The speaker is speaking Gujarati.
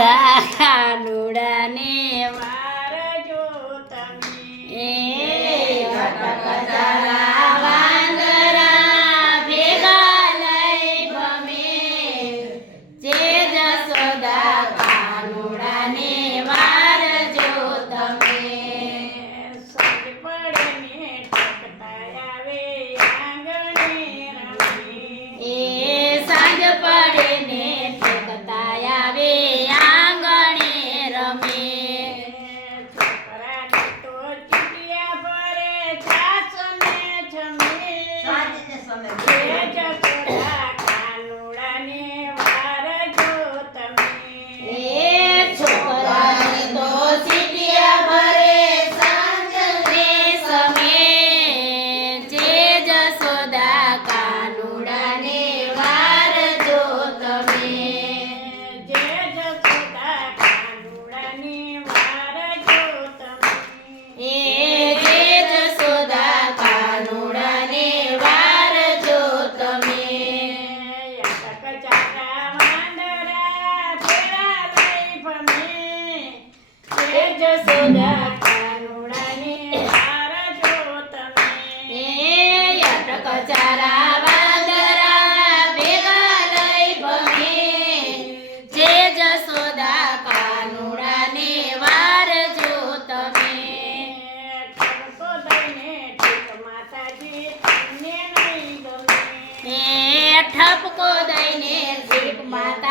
જસોદા કાનુડાને વારજો તમે અટકતા વાંદરા ભેગા લઈ ભમે જે જસોદા કાનુડાને વારજો તમે સાંજ પડે ને ઠકતા આવે આંગણે રમે સાંજ પડે ને ઠકતા આવે આંગણે રમે છોકરાને તો ચીટિયા ભરે છાસ ને જમે જસોદા કાનુડાને વારજો તમે છોકરાને તો ચીટિયા ભરે સાંજ ને સમય જે જસોદા કાનુડાને વારજો તમે જે જસોદા કાનુડાને વારજો તમે જે જસોદા કાનુડાને વારજો તમે અટક ચારા વાંદરા ભેળા લઈ ભમે જે જસોદા કાનુડાને વારજો તમે અટક ચારા વાંદરા ભેગા લઈ ભમે જે જસોદા કાનુડાને વારજો તમે ઠપકો દઈને ઠીક માતાજી તમને નહીં ગમે ઠપકો દઈને ઠીક માતા